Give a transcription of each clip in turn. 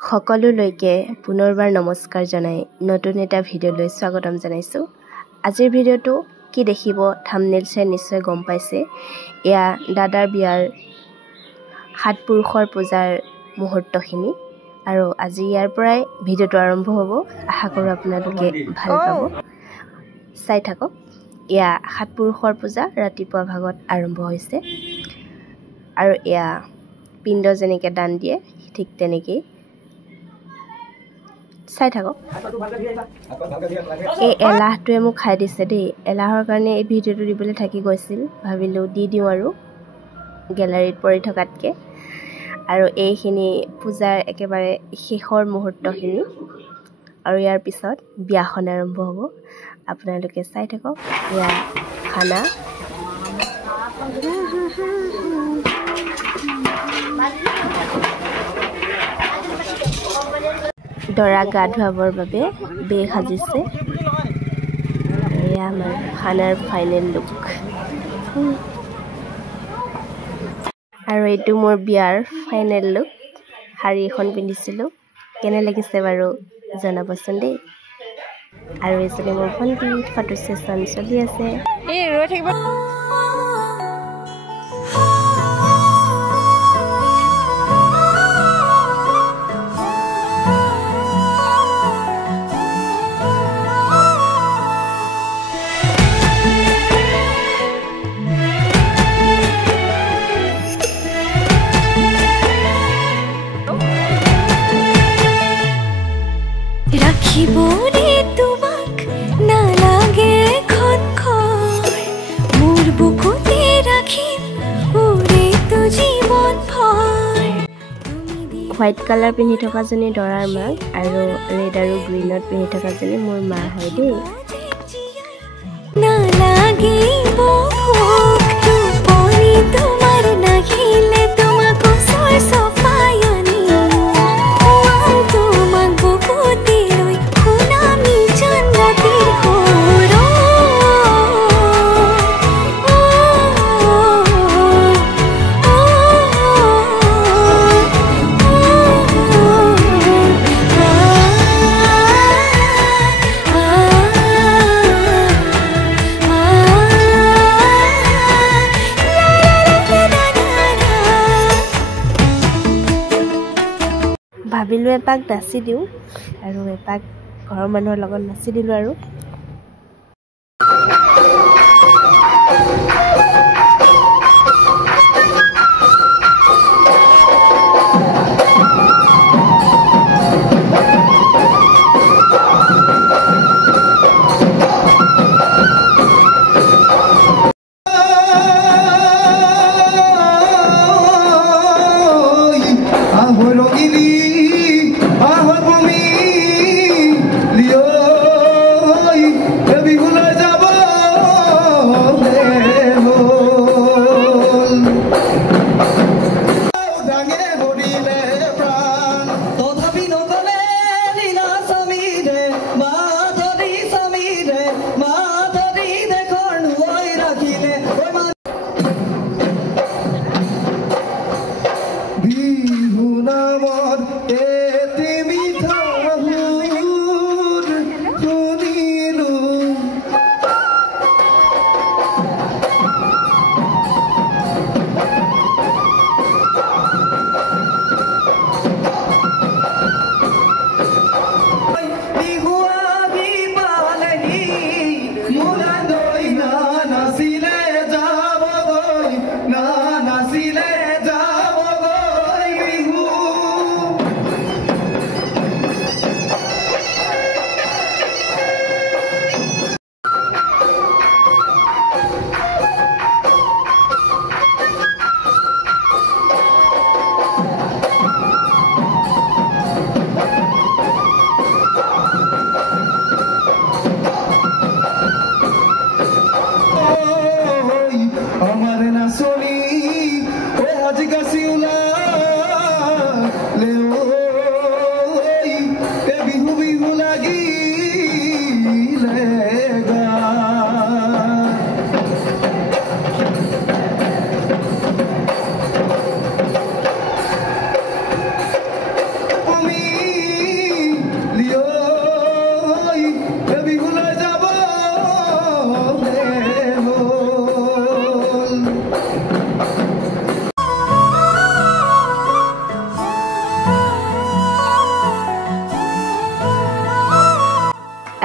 সকলোলৈকে পুনৰবাৰ নমস্কাৰ জনাই নতুন এটা ভিডিঅ'লৈ স্বাগতম জনাইছোঁ। আজিৰ ভিডিঅ'টো কি দেখিব থাম্বনেইল চাই নিশ্চয় গম পাইছে। এয়া দাদাৰ বিয়াৰ সাত পুৰুষৰ পূজাৰ মুহূৰ্তখিনি আৰু আজি ইয়াৰ পৰাই ভিডিঅ'টো আৰম্ভ হ'ব। আশা কৰোঁ আপোনালোকে ভাল পাব। চাই থাকক। এয়া সাত পুৰুষৰ পূজা ৰাতিপুৱা ভাগত আৰম্ভ হৈছে আৰু এয়া পিণ্ড যেনেকৈ দান দিয়ে ঠিক তেনেকেই চাই থাকক। এই এলাহটোৱে মোক খাই দিছে দেই। এলাহৰ কাৰণে এই ভিডিঅ'টো দিবলৈ থাকি গৈছিল, ভাবিলোঁ দি দিওঁ আৰু গেলাৰীত পৰি থকাতকৈ। আৰু এইখিনি পূজাৰ একেবাৰে শেষৰ মুহূৰ্তখিনি আৰু ইয়াৰ পিছত বিয়াখন আৰম্ভ হ'ব। আপোনালোকে চাই থাকক। এয়া খানা দৰা গা ধুৱাবৰ বাবে বেই সাজিছে। এয়া আমাৰ খানাৰ ফাইনেল লুক। আৰু এইটো মোৰ বিয়াৰ ফাইনেল লুক। শাৰী এখন পিন্ধিছিলোঁ, কেনে লাগিছে বাৰু জনাবচোন দেই। আৰু এইজনী মোৰ ভণ্টি, ফটো ছেশ্যন চলি আছে। এই ৰৈ থাকিব। ৰাখিবনে তোমাক নালাগে খনখৰ মোৰ বুকুতে ৰাখিম উৰেটো জীৱন ভৰ। হোৱাইট কালাৰ পিন্ধি থকাজনী দৰাৰ মাক আৰু ৰেড আৰু গ্ৰীণত পিন্ধি থকাজনী মোৰ মা হয় দেই। নালাগিব ভোক টোপনি তোমাৰ নাহিলে তোমাক ওচৰ চপাই আনিম তোমাক বুকুতে লৈ শুনামি জানৰাতিৰ সুৰ। ভাবিলোঁ এপাক নাচি দিওঁ আৰু এপাক ঘৰৰ মানুহৰ লগত নাচি দিলোঁ আৰু।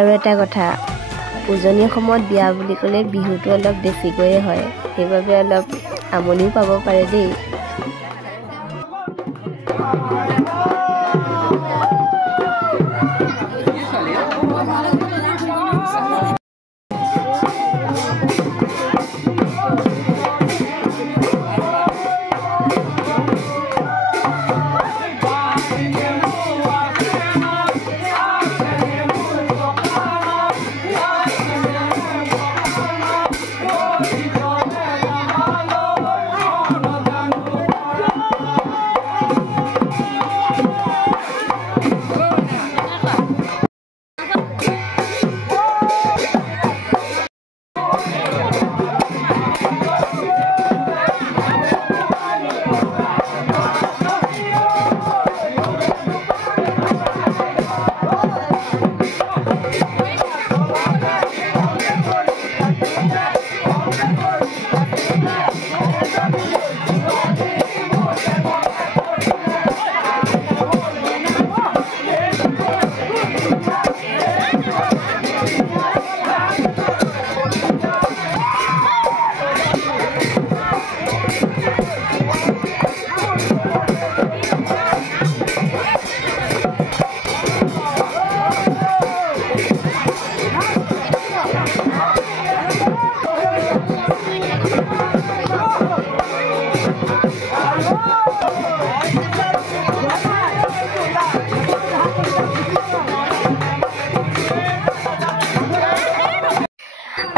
আৰু এটা কথা উজনি অসমত বিয়া বুলি ক'লে বিহুটো অলপ বেছিকৈয়ে হয় সেইবাবে অলপ আমনিও পাব পাৰে দেই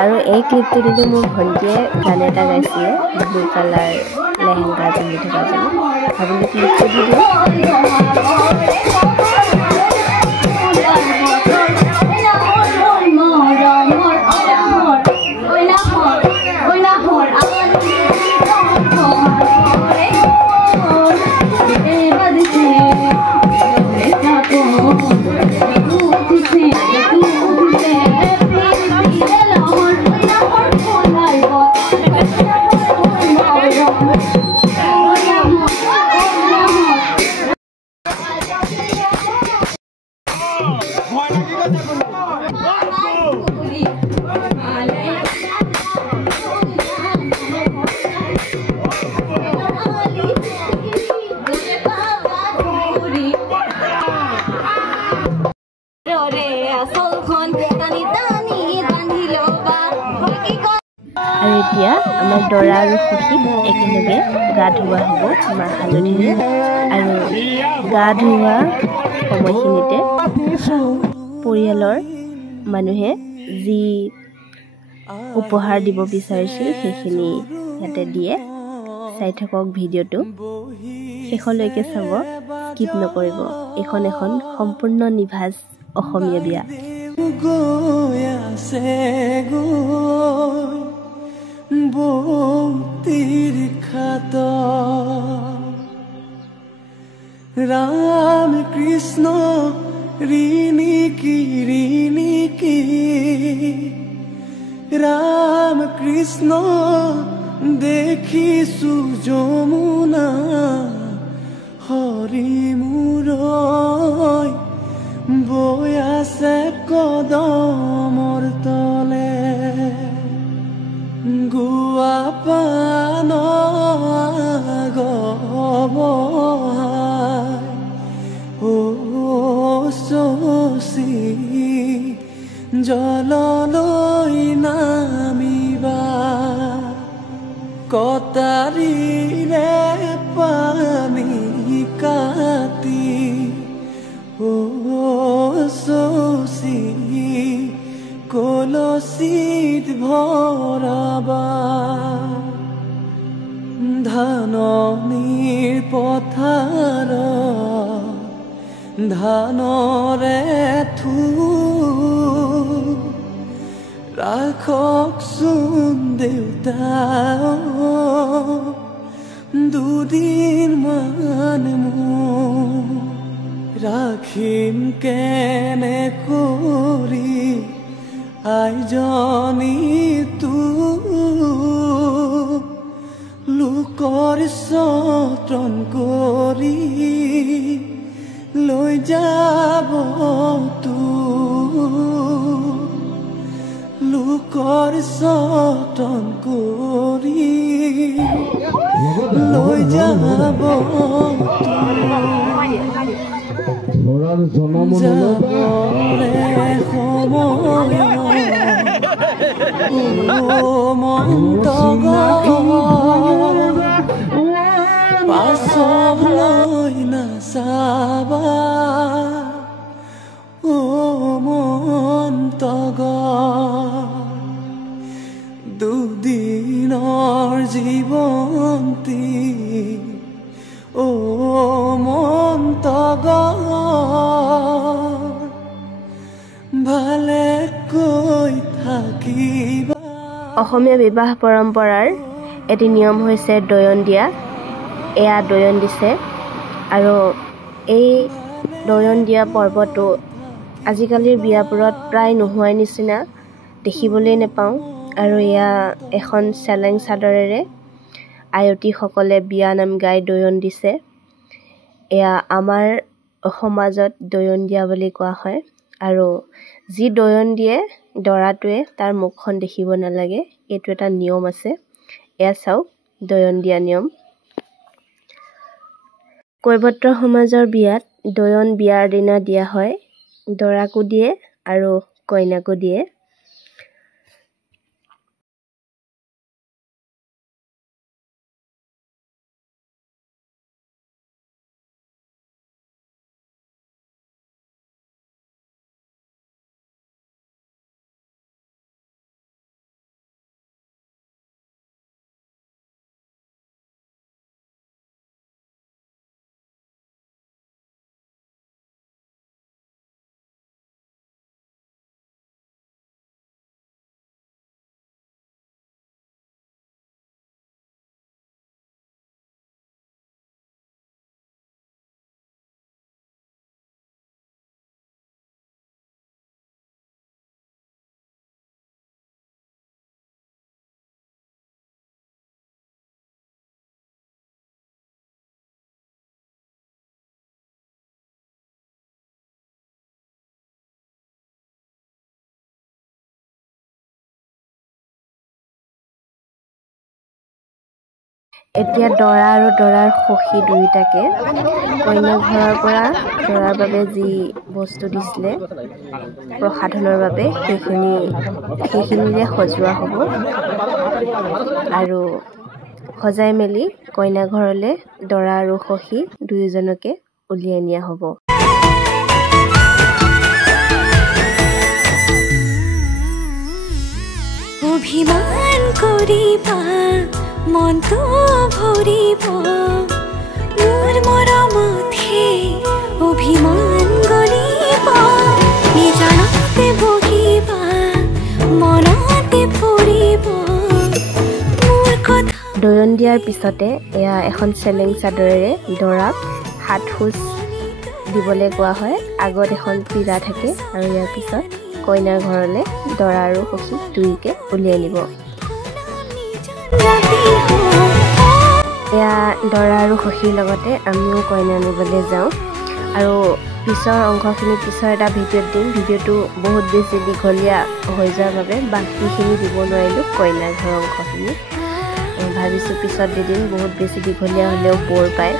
আৰু এই ক্লিপটো দিলে মোৰ ভণ্টিয়ে গান এটা গাইছিলে ব্লু কালাৰ লেহেংগা পিন্ধি থকা যেন ভাবিলে ক্লিপটো দি দিওঁ আৰু এতিয়া আমাৰ দৰা আৰু সখীক একেলগে গা ধুওৱা হ'ব মাহ হালধিৰে আৰু গা ধুওৱা সময়খিনিতে পৰিয়ালৰ মানুহে যি উপহাৰ দিব বিচাৰিছিল সেইখিনি ইয়াতে দিয়ে চাই থাকক ভিডিঅ'টো শেষলৈকে চাব স্কিপ নকৰিব এইখন এখন সম্পূৰ্ণ নিভাঁজ অসমীয়া বিয়া বক্তিৰ খাত ৰাম কৃষ্ণ ঋণিকি ৰাম কৃষ্ণ দেখিছো যমুনা হৰি মোৰ বৈ আছে কদমৰ তলে গুয়া পান গবহাই ও শশী জললৈ নামিবা কটাৰিৰে পানী কাটি ও শশী কলসিত ভৰাবা ধাননিৰ পথাৰ ধানৰে থু ৰাখকচোন দেউতা দুদিন মান মোৰ ৰাখিম কেনে কৰি আইজনী তু লোকৰ যতন কৰি লৈ যাব তো লোকৰ যতন কৰি লৈ যাব যাবৰে সময় মন্তগ পাছলৈ নাচাবা মন্তগ দুদিনৰ জীৱন্তী মন্তগ ভালে কৈ থাকিবা। অসমীয়া বিবাহ পৰম্পৰাৰ এটি নিয়ম হৈছে দয়ন দিয়া। এয়া দয়ন দিছে আৰু এই দয়ন দিয়া পৰ্বটো আজিকালিৰ বিয়াবোৰত প্ৰায় নোহোৱাৰ নিচিনা দেখিবলৈ নাপাওঁ। আৰু এয়া এখন চেলেং চাদৰেৰে আয়তীসকলে বিয়া নাম গাই দয়ন দিছে। এয়া আমাৰ সমাজত দয়ন দিয়া বুলি কোৱা হয়। আৰু যি দয়ন দিয়ে দৰাটোৱে তাৰ মুখখন দেখিব নালাগে, এইটো এটা নিয়ম আছে। এয়া চাওক দয়ন দিয়া নিয়ম। কৈৱৰ্ত সমাজৰ বিয়াত দয়ন বিয়াৰ দিনা দিয়া হয়। দৰাকো দিয়ে আৰু কইনাকো দিয়ে। এতিয়া দৰা আৰু দৰাৰ সখী দুয়োটাকে কইনা ঘৰৰ পৰা দৰাৰ বাবে যি বস্তু দিছিলে প্ৰসাধনৰ বাবে সেইখিনিৰে সজোৱা হ'ব আৰু সজাই মেলি কইনা ঘৰলৈ দৰা আৰু সখী দুয়োজনকে উলিয়াই নিয়া হ'ব। অভিমান কৰিবা মনটো ভৰিব মোৰ মৰমতহে অভিমান গলিব নিজানতে বহিবা মনতে পৰিব মোৰ কথা। দয়ন দিয়াৰ পিছতে এয়া এখন চেলেং চাদৰেৰে দৰাক হাত খোজ দিবলৈ কোৱা হয়। আগত এখন পীৰা থাকে আৰু ইয়াৰ পিছত কইনাৰ ঘৰলৈ দৰা আৰু সখী দুয়োকে উলিয়াই নিব। এয়া দৰা আৰু সখীৰ লগতে আমিও কইনা আনিবলৈ যাওঁ আৰু পিছৰ অংশখিনি পিছৰ এটা ভিডিঅ'ত দিম। ভিডিঅ'টো বহুত বেছি দীঘলীয়া হৈ যোৱাৰ বাবে বাকীখিনি দিব নোৱাৰিলোঁ, কইনাৰ ঘৰৰ অংশখিনি ভাবিছোঁ পিছত দি দিম। বহুত বেছি দীঘলীয়া হ'লেও বৰ পায়।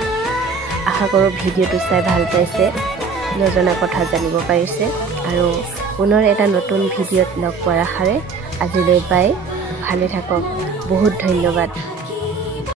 আশা কৰোঁ ভিডিঅ'টো চাই ভাল পাইছে, নজনা কথা জানিব পাৰিছে আৰু পুনৰ এটা নতুন ভিডিঅ'ত লগ পোৱাৰ আশাৰে আজিলৈ বাই, ভালে থাকক। বহুত ধন্যবাদ।